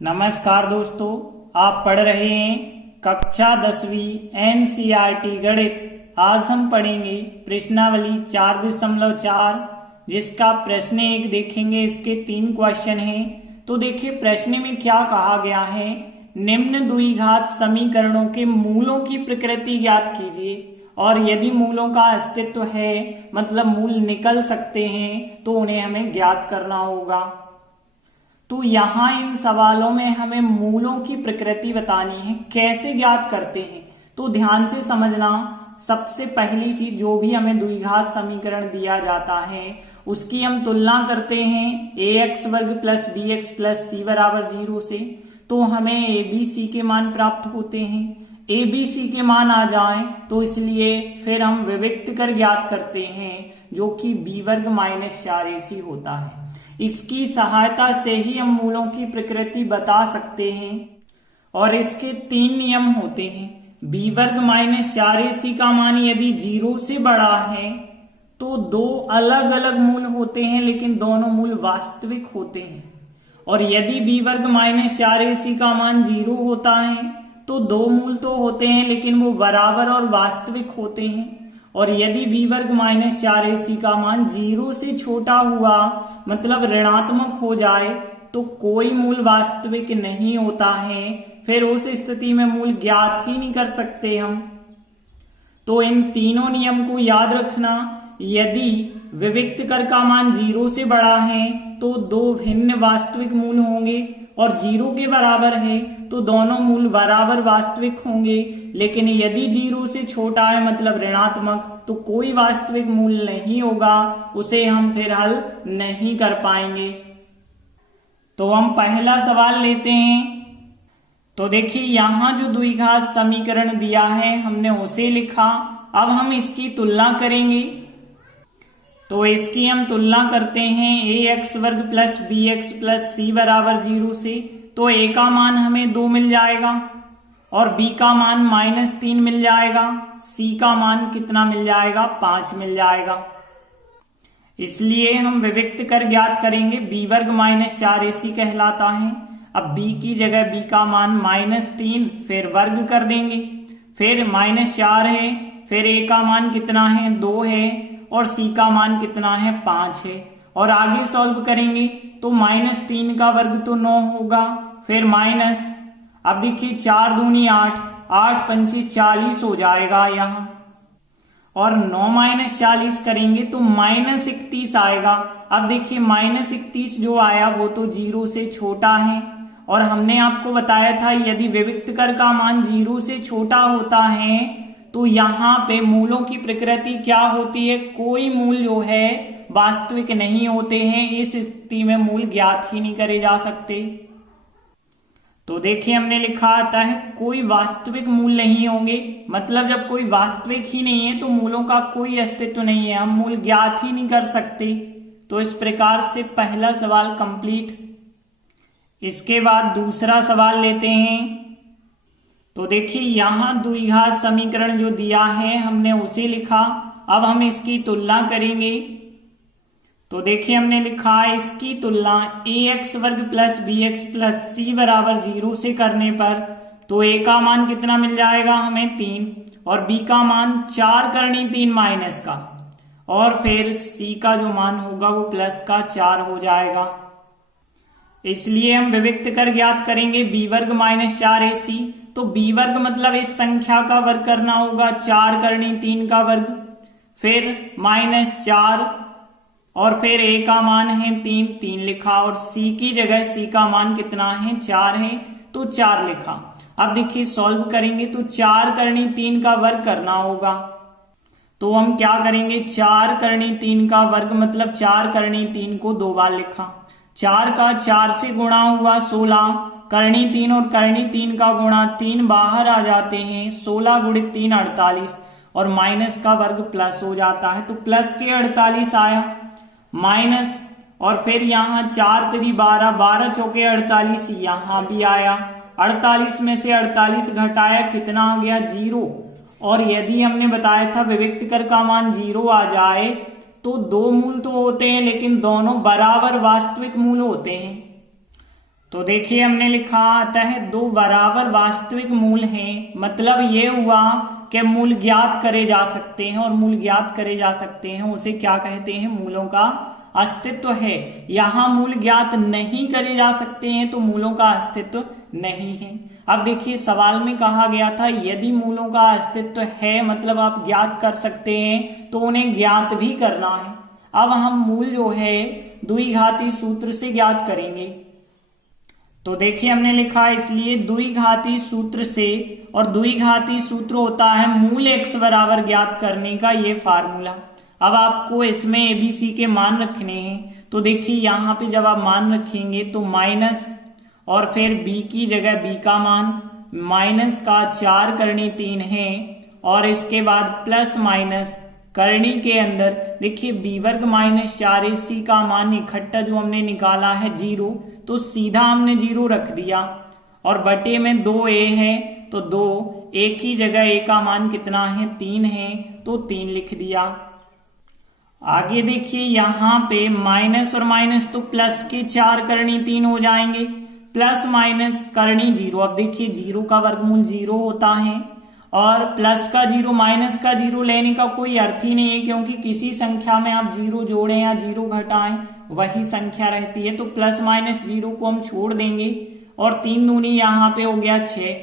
नमस्कार दोस्तों, आप पढ़ रहे हैं कक्षा 10वीं एनसीईआरटी गणित। आज हम पढ़ेंगे प्रश्नावली 4.4 जिसका प्रश्न 1 देखेंगे। इसके 3 क्वेश्चन हैं। तो देखिए प्रश्न में क्या कहा गया है। निम्न द्विघात समीकरणों के मूलों की प्रकृति ज्ञात कीजिए और यदि मूलों का अस्तित्व है मतलब मूल निकल सकते हैं तो उन्हें हमें ज्ञात करना होगा। तो यहाँ इन सवालों में हमें मूलों की प्रकृति बतानी है। कैसे ज्ञात करते हैं तो ध्यान से समझना। सबसे पहली चीज, जो भी हमें द्विघात समीकरण दिया जाता है उसकी हम तुलना करते हैं ax वर्ग प्लस bx प्लस c बराबर 0 से। तो हमें abc के मान प्राप्त होते हैं। abc के मान आ जाएं तो इसलिए फिर हम विविक्त कर ज्ञात करते हैं जो कि b वर्ग माइनस 4ac होता है। इसकी सहायता से ही हम मूलों की प्रकृति बता सकते हैं और इसके 3 नियम होते हैं। b वर्ग माइनस 4ac का मान यदि 0 से बड़ा है तो 2 अलग अलग मूल होते हैं लेकिन दोनों मूल वास्तविक होते हैं। और यदि b वर्ग माइनस 4ac का मान 0 होता है तो 2 मूल तो होते हैं लेकिन वो बराबर और वास्तविक होते हैं। और यदि b वर्ग माइनस 4ac का मान 0 से छोटा हुआ मतलब ऋणात्मक हो जाए तो कोई मूल वास्तविक नहीं होता है। फिर उस स्थिति में मूल ज्ञात ही नहीं कर सकते हम। तो इन तीनों नियम को याद रखना। यदि विविक्त कर का मान 0 से बड़ा है तो 2 भिन्न वास्तविक मूल होंगे और 0 के बराबर है तो दोनों मूल बराबर वास्तविक होंगे। लेकिन यदि 0 से छोटा है मतलब ऋणात्मक तो कोई वास्तविक मूल नहीं होगा, उसे हम फिर हल नहीं कर पाएंगे। तो हम पहला सवाल लेते हैं। तो देखिए यहाँ जो द्विघात समीकरण दिया है हमने उसे लिखा। अब हम इसकी तुलना करेंगे। तो इसकी हम तुलना करते हैं ax वर्ग प्लस bx प्लस c बराबर 0 से। तो a का मान हमें 2 मिल जाएगा और b का मान -3 मिल जाएगा। c का मान कितना मिल जाएगा? 5 मिल जाएगा। इसलिए हम विविक्त कर ज्ञात करेंगे। b वर्ग माइनस 4ac कहलाता है। अब b की जगह b का मान -3 फिर वर्ग कर देंगे। फिर -4 है, फिर a का मान कितना है? 2 है और c का मान कितना है? 5 है। और आगे सॉल्व करेंगे तो -3 का वर्ग तो 9 होगा, फिर माइनस, अब देखिए 4 दूनी 8, 8 पंची 40 हो जाएगा यहाँ। और 9 - 40 करेंगे तो -31 आएगा। अब देखिए -31 जो आया वो तो 0 से छोटा है और हमने आपको बताया था यदि विविक्त कर का मान 0 से छोटा होता है तो यहाँ पे मूलों की प्रकृति क्या होती है? कोई मूल जो है वास्तविक नहीं होते हैं। इस स्थिति में मूल ज्ञात ही नहीं करे जा सकते। तो देखिए हमने लिखा आता है कोई वास्तविक मूल नहीं होंगे। मतलब जब कोई वास्तविक ही नहीं है तो मूलों का कोई अस्तित्व नहीं है, हम मूल ज्ञात ही नहीं कर सकते। तो इस प्रकार से पहला सवाल कंप्लीट। इसके बाद दूसरा सवाल लेते हैं। तो देखिए यहाँ द्विघात समीकरण जो दिया है हमने उसे लिखा। अब हम इसकी तुलना करेंगे। तो देखिए हमने लिखा इसकी तुलना ax वर्ग प्लस bx प्लस c बराबर 0 से करने पर तो a का मान कितना मिल जाएगा हमें? 3 और b का मान 4 करनी 3 माइनस का और फिर c का जो मान होगा वो प्लस का 4 हो जाएगा। इसलिए हम विविक्त कर ज्ञात करेंगे b वर्ग माइनस 4ac। तो b वर्ग मतलब इस संख्या का वर्ग करना होगा, 4 करनी 3 का वर्ग, फिर -4 और फिर a का मान है 3 लिखा और c की जगह c का मान कितना है? 4 है तो 4 लिखा। अब देखिए सॉल्व करेंगे तो 4 करनी 3 का वर्ग करना होगा। तो हम क्या करेंगे? 4 करनी 3 का वर्ग मतलब 4 करनी 3 को 2 बार लिखा। 4 का 4 से गुणा हुआ 16, करनी 3 और करनी 3 का गुणा 3 बाहर आ जाते हैं। 16 गुणित 3 48 और माइनस का वर्ग प्लस हो जाता है। तो प्लस के 48 आया, माइनस और फिर यहाँ 4 3 12, 12 चौके 48 यहाँ भी आया। 48 में से 48 घटाया कितना आ गया? 0। और यदि हमने बताया था विविक्त कर का मान 0 आ जाए तो 2 मूल तो होते हैं लेकिन दोनों बराबर वास्तविक मूल होते हैं। तो देखिए हमने लिखा अतः दो बराबर वास्तविक मूल हैं, मतलब ये हुआ कि मूल ज्ञात करे जा सकते हैं, और मूल ज्ञात करे जा सकते हैं उसे क्या कहते हैं, मूलों का अस्तित्व है। यहाँ मूल ज्ञात नहीं करे जा सकते हैं तो मूलों का अस्तित्व नहीं है। अब देखिए सवाल में कहा गया था यदि मूलों का अस्तित्व है मतलब आप ज्ञात कर सकते हैं तो उन्हें ज्ञात भी करना है। अब हम मूल जो है द्विघाती सूत्र से ज्ञात करेंगे। तो देखिए हमने लिखा इसलिए द्विघाती सूत्र से, और द्विघाती सूत्र होता है मूल x बराबर ज्ञात करने का ये फार्मूला। अब आपको इसमें एबीसी के मान रखने हैं। तो देखिए यहाँ पे जब आप मान रखेंगे तो माइनस और फिर b की जगह b का मान, माइनस का 4 करनी 3 है, और इसके बाद प्लस माइनस करनी के अंदर देखिए b वर्ग माइनस 4ac का मान इकट्ठा जो हमने निकाला है 0, तो सीधा हमने 0 रख दिया, और बटे में 2a है तो 2, a की जगह a का मान कितना है 3 है तो 3 लिख दिया। आगे देखिए यहाँ पे माइनस और माइनस तो प्लस के 4 करनी 3 हो जाएंगे, प्लस माइनस करनी 0। अब देखिए 0 का वर्गमूल 0 होता है, और प्लस का 0 माइनस का 0 लेने का कोई अर्थ ही नहीं है, क्योंकि किसी संख्या में आप 0 जोड़ें या 0 घटाएं वही संख्या रहती है। तो प्लस माइनस 0 को हम छोड़ देंगे, और 3 दूनी यहाँ पे हो गया 6।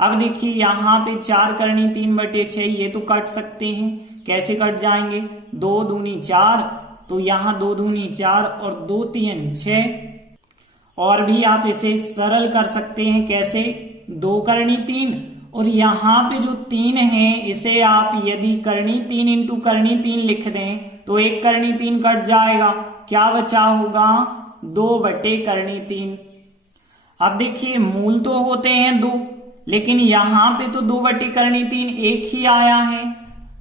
अब देखिए यहाँ पे 4 करनी 3 बटे 6, ये तो कट सकते हैं। कैसे कट जाएंगे, 2 दूनी 4, तो यहाँ 2 दूनी 4 और 2 3 6। और भी आप इसे सरल कर सकते हैं, कैसे, 2 करनी 3, और यहाँ पे जो 3 है इसे आप यदि करनी 3 इंटू करनी 3 लिख दें तो 1 करनी 3 कट जाएगा, क्या बचा होगा 2 बटे करनी 3। अब देखिए मूल तो होते हैं 2, लेकिन यहाँ पे तो 2 बटे करनी 3 1 ही आया है,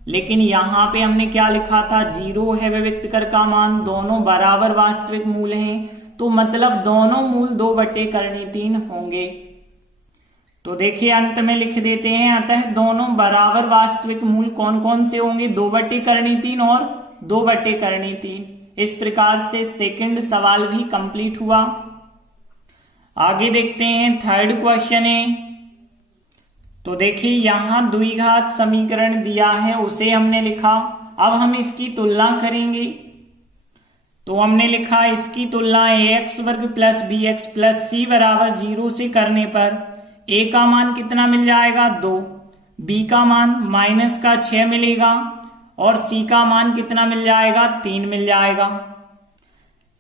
लेकिन यहाँ पे हमने क्या लिखा था 0 है व्यक्त कर का मान, दोनों बराबर वास्तविक मूल हैं, तो मतलब दोनों मूल 2 बटे करनी 3 होंगे। तो देखिए अंत में लिख देते हैं अतः दोनों बराबर वास्तविक मूल कौन कौन से होंगे, 2 बटे करनी 3 और 2 बटे करनी 3। इस प्रकार से सेकंड सवाल भी कंप्लीट हुआ। आगे देखते हैं थर्ड क्वेश्चन है। तो देखिए यहां द्विघात समीकरण दिया है उसे हमने लिखा, अब हम इसकी तुलना करेंगे। तो हमने लिखा इसकी तुलना ax वर्ग प्लस bx प्लस c बराबर 0 से करने पर a का मान कितना मिल जाएगा 2, b का मान माइनस का 6 मिलेगा, और c का मान कितना मिल जाएगा 3 मिल जाएगा।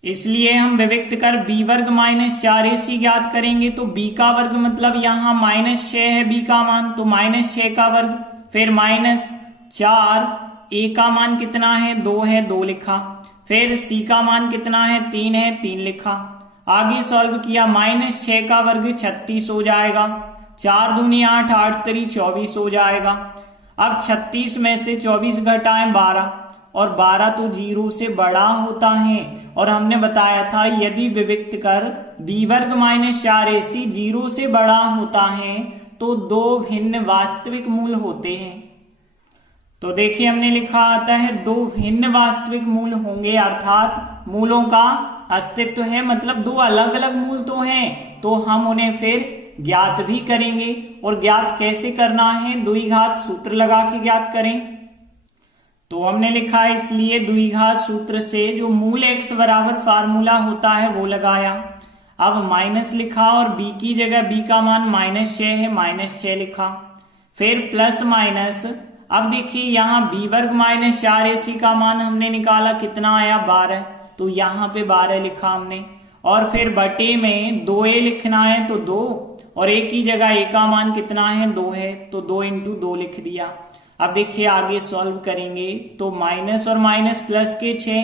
इसलिए हम विविक्त कर b वर्ग माइनस 4ac ज्ञात करेंगे। तो b का वर्ग मतलब यहाँ माइनस 6 है b का मान, तो माइनस 6 का वर्ग, फिर माइनस 4, a का मान कितना है 2 है 2 लिखा, फिर c का मान कितना है 3 है 3 लिखा। आगे सॉल्व किया, माइनस 6 का वर्ग 36 हो जाएगा, 4 दूनी 8, 8 तरी 24 हो जाएगा। अब 36 में से 24 घटाएं 12, और 12 तो 0 से बड़ा होता है, और हमने बताया था यदि विविक्त कर b वर्ग माइनस 4ac 0 से बड़ा होता है तो 2 भिन्न वास्तविक मूल होते हैं। तो देखिए हमने लिखा आता है 2 भिन्न वास्तविक मूल होंगे, अर्थात मूलों का अस्तित्व है, मतलब 2 अलग अलग मूल तो हैं, तो हम उन्हें फिर ज्ञात भी करेंगे। और ज्ञात कैसे करना है, द्विघात सूत्र लगा के ज्ञात करें। तो हमने लिखा इसलिए द्विघात सूत्र से जो मूल x बराबर फार्मूला होता है वो लगाया। अब माइनस लिखा और b की जगह b का मान माइनस 6 है, माइनस 6 लिखा, फिर प्लस माइनस। अब देखिए यहाँ b वर्ग माइनस 4ac का मान हमने निकाला, कितना आया 12, तो यहाँ पे 12 लिखा हमने, और फिर बटे में 2a लिखना है तो 2, और a की जगह a का मान कितना है 2 है, तो 2 इंटू 2 लिख दिया। अब देखिए आगे सॉल्व करेंगे तो माइनस और माइनस प्लस के 6,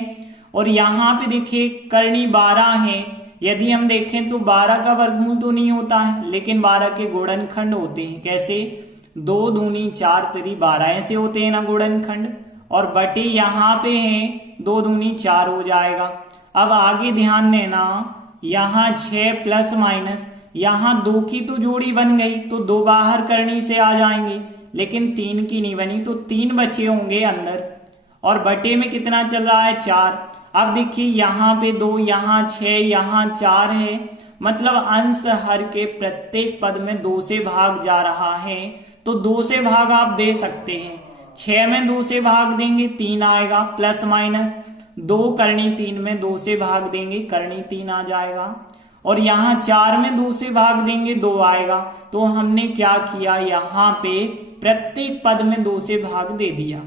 और यहाँ पे देखिए करनी 12 है। यदि हम देखें तो 12 का वर्गमूल तो नहीं होता है, लेकिन 12 के गुणनखंड होते हैं। कैसे, 2 दूनी 4 तरी 12 ऐसे होते हैं ना गुणनखंड, और बटे यहाँ पे है 2 दूनी 4 हो जाएगा। अब आगे ध्यान देना, यहाँ 6 प्लस माइनस, यहाँ 2 की तो जोड़ी बन गई तो 2 बाहर करनी से आ जाएंगे, लेकिन 3 की नहीं बनी, तो 3 बचे होंगे अंदर, और बटे में कितना चल रहा है 4। अब देखिए यहाँ पे 2, यहाँ 6, यहाँ 4 है, मतलब अंश हर के प्रत्येक पद में 2 से भाग जा रहा है, तो 2 से भाग आप दे सकते हैं। 6 में 2 से भाग देंगे 3 आएगा, प्लस माइनस 2 करनी 3 में 2 से भाग देंगे करनी 3 आ जाएगा, और यहाँ 4 में 2 से भाग देंगे 2 आएगा। तो हमने क्या किया, यहाँ पे प्रत्येक पद में 2 से भाग दे दिया।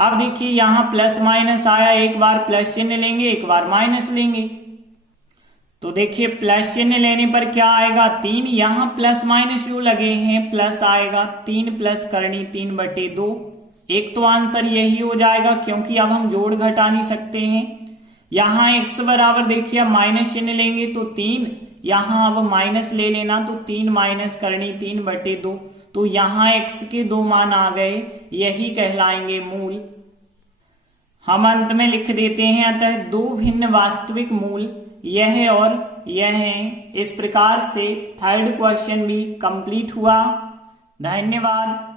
अब देखिए यहाँ प्लस माइनस आया, एक बार प्लस चिन्ह लेंगे एक बार माइनस लेंगे। तो देखिए प्लस चिन्ह लेने पर क्या आएगा 3, यहाँ प्लस माइनस जो लगे हैं प्लस आएगा, 3 प्लस करनी 3/2। एक तो आंसर यही हो जाएगा क्योंकि अब हम जोड़ घटा नहीं सकते हैं। यहाँ x बराबर देखिए अब माइनस चिन्ह लेंगे तो 3, यहाँ अब माइनस ले लेना तो 3 माइनस करनी 3/2। तो यहाँ x के 2 मान आ गए, यही कहलाएंगे मूल। हम अंत में लिख देते हैं अतः 2 भिन्न वास्तविक मूल यह और यह है। इस प्रकार से थर्ड क्वेश्चन भी कंप्लीट हुआ। धन्यवाद।